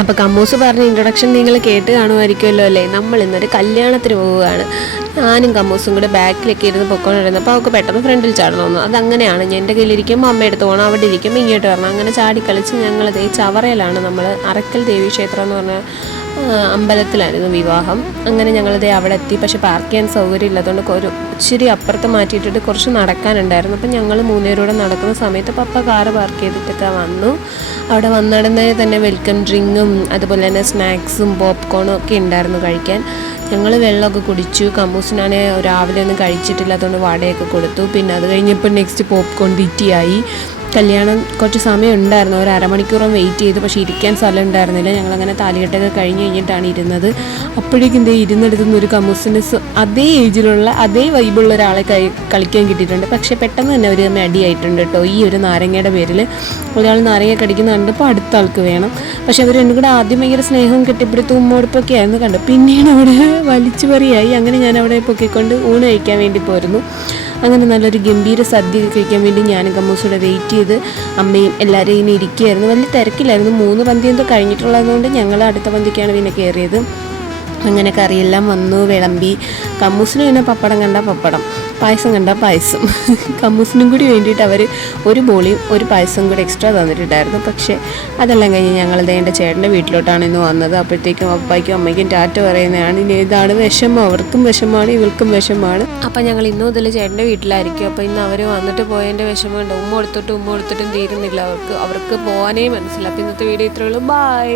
അപ്പോൾ കമ്മൂസ് പറഞ്ഞ ഇൻട്രൊഡക്ഷൻ നിങ്ങൾ കേട്ട് കാണുമായിരിക്കുമല്ലോ അല്ലേ. നമ്മൾ ഇന്നൊരു കല്യാണത്തിന് പോവുകയാണ്. ഞാനും കമ്മൂസും കൂടെ ബാക്കിലൊക്കെ ഇരുന്ന് പൊക്കോണ്ടിരുന്നു. അപ്പോൾ അവൾക്ക് പെട്ടെന്ന് ഫ്രണ്ടിൽ ചാടണമെന്നു. അതങ്ങനെയാണ്, എൻ്റെ കയ്യിലിരിക്കുമ്പോൾ അമ്മ എടുത്ത് പോകണം, അവിടെ ഇരിക്കുമ്പോൾ ഇങ്ങോട്ട് വരണം. അങ്ങനെ ചാടിക്കളിച്ച് ഞങ്ങൾ ചവറയിലാണ്, നമ്മൾ അറക്കൽ ദേവീക്ഷേത്രം എന്ന് പറഞ്ഞ അമ്പലത്തിലായിരുന്നു വിവാഹം. അങ്ങനെ ഞങ്ങളിതേ അവിടെ എത്തി. പക്ഷെ പാർക്ക് ചെയ്യാൻ സൗകര്യം ഇല്ലാത്തതുകൊണ്ട് ഒരു ഇച്ചിരി അപ്പുറത്ത് മാറ്റിയിട്ടിട്ട് കുറച്ച് നടക്കാനുണ്ടായിരുന്നു. അപ്പം ഞങ്ങൾ മൂന്നുപേരൂടെ നടക്കുന്ന സമയത്ത് പപ്പ കാറ് പാർക്ക് ചെയ്തിട്ടൊക്കെ വന്നു. അവിടെ വന്നിടന്നേ തന്നെ വെൽക്കം ഡ്രിങ്കും അതുപോലെ തന്നെ സ്നാക്സും പോപ്കോണും ഒക്കെ ഉണ്ടായിരുന്നു കഴിക്കാൻ. ഞങ്ങൾ വെള്ളമൊക്കെ കുടിച്ചു. കമ്മൂസിനാണെ രാവിലെ ഒന്നും കഴിച്ചിട്ടില്ല, അതുകൊണ്ട് വടയൊക്കെ കൊടുത്തു. പിന്നെ അത് കഴിഞ്ഞപ്പോൾ നെക്സ്റ്റ് പോപ്കോൺ തീറ്റിയായി. കല്യാണം കുറച്ച് സമയം ഉണ്ടായിരുന്നു, ഒരു അരമണിക്കൂറും വെയിറ്റ് ചെയ്തു. പക്ഷേ ഇരിക്കാൻ സ്ഥലം ഉണ്ടായിരുന്നില്ല. ഞങ്ങളങ്ങനെ താലികെട്ടൊക്കെ കഴിഞ്ഞ് കഴിഞ്ഞിട്ടാണ് ഇരുന്നത്. അപ്പോഴേക്കും ഇരുന്നെടുത്തുന്ന ഒരു കമ്മൂസിൻ്റെ അതേ ഏജിലുള്ള അതേ വൈബുള്ള ഒരാളെ കളിക്കാൻ കിട്ടിയിട്ടുണ്ട്. പക്ഷേ പെട്ടെന്ന് തന്നെ ഒരു അടിയായിട്ടുണ്ട് കേട്ടോ. ഈ ഒരു നാരങ്ങയുടെ പേരിൽ ഒരാൾ നാരങ്ങ കടിക്കുന്ന കണ്ടപ്പോൾ അടുത്ത ആൾക്ക് വേണം. പക്ഷെ അവർ രണ്ടും കൂടെ ആദ്യം ഭയങ്കര സ്നേഹവും കെട്ടിപ്പിടുത്തും ഉമ്മോടുപ്പൊക്കെ ആയിരുന്നു കണ്ടു. പിന്നീട് അവിടെ വലിച്ചു പറിയായി. അങ്ങനെ ഞാൻ അവിടെ പൊക്കിക്കൊണ്ട് ഊണ് കഴിക്കാൻ വേണ്ടി പോയിരുന്നു. അങ്ങനെ നല്ലൊരു ഗംഭീര സദ്യ കഴിക്കാൻ വേണ്ടി ഞാനും കമ്മൂസൂടെ വെയിറ്റ് ചെയ്ത് അമ്മയും എല്ലാവരും ഇങ്ങനെ ഇരിക്കുകയായിരുന്നു. വലിയ തിരക്കില്ലായിരുന്നു. 3 പന്തി എന്തോ കഴിഞ്ഞിട്ടുള്ളതുകൊണ്ട് ഞങ്ങൾ അടുത്ത പന്തിക്കാണ് പിന്നെ കയറിയത്. അങ്ങനെ കറിയെല്ലാം വന്നു, വിളമ്പി. കമ്മൂസിന് പിന്നെ പപ്പടം കണ്ട പപ്പടം, പായസം കണ്ട പായസം. കമ്മൂസിനും കൂടി വേണ്ടിയിട്ട് അവർ ഒരു ബോളിയും ഒരു പായസം കൂടി എക്സ്ട്രാ തന്നിട്ടുണ്ടായിരുന്നു. പക്ഷേ അതെല്ലാം കഴിഞ്ഞ് ഞങ്ങൾ എൻ്റെ ചേട്ടൻ്റെ വീട്ടിലോട്ടാണ് ഇന്ന് വന്നത്. അപ്പോഴത്തേക്കും അപ്പായ്ക്കും അമ്മയ്ക്കും ടാറ്റ പറയുന്നതാണ്. ഇനി ഇതാണ് വിഷമം, അവർക്കും വിഷമമാണ്, ഇവൾക്കും വിഷമമാണ്. അപ്പം ഞങ്ങൾ ഇന്ന് മുതൽ ചേട്ടൻ്റെ വീട്ടിലായിരിക്കും. അപ്പോൾ ഇന്ന് അവർ വന്നിട്ട് പോയതിൻ്റെ വിഷമമുണ്ട്. ഉമ്മ കൊടുത്തിട്ടും തീരുന്നില്ല അവർക്ക് പോകാനേ മനസ്സില്ല. അപ്പോൾ ഇന്നത്തെ വീഡിയോ ഇത്രയേ ഉള്ളൂ. ബൈ.